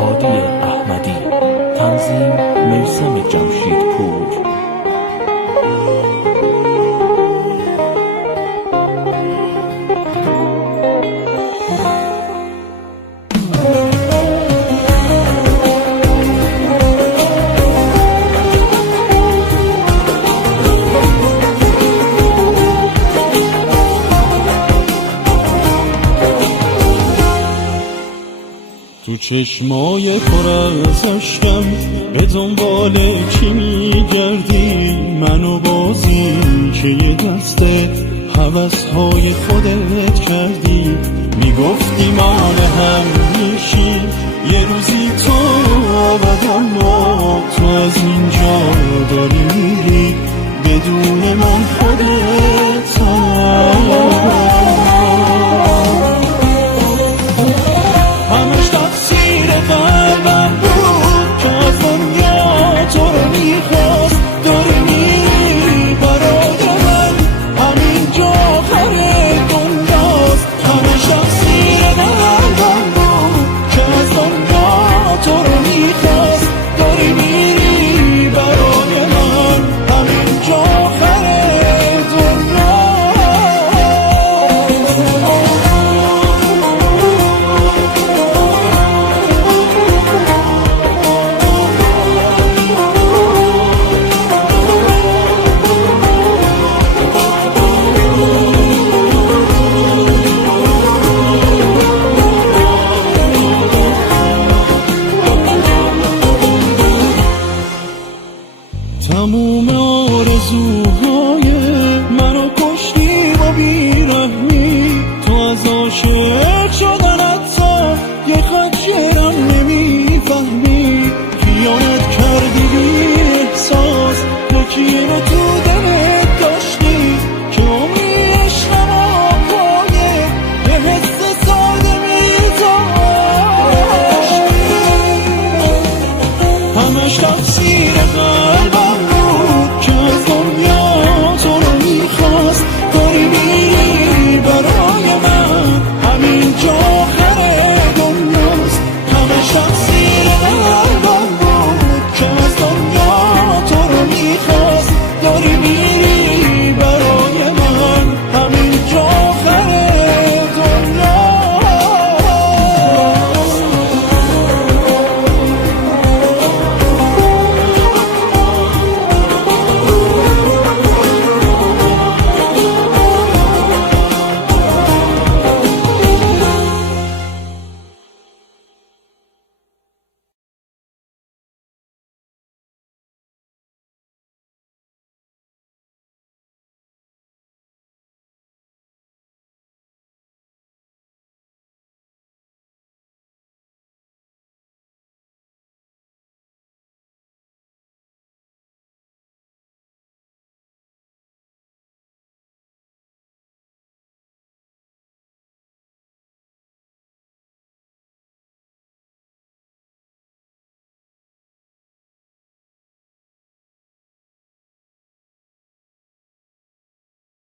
هادی احمدی، تنظیم میثم جمشیدپور. تو چشمای پر از اشکم به دنبال کی میگردی؟ منو بازی که یه دسته هوس‌های خودت کردی. میگفتی مال هم میشی یه روزی تو ابد، اما تو از اینجا داری میری بدون من خودت. همش تقصیر قلبم بود که از دنیا تو رو میخواست. داری میری برای من، همینجا آخر دنیاست. همش تقصیر قلبم بود که از دنیا تو رو میخواست. داری میری برای من، همینجا آخر تموم آرزوهای منو کشتی با بیرحمی. تو از عاشق شدن حتی یه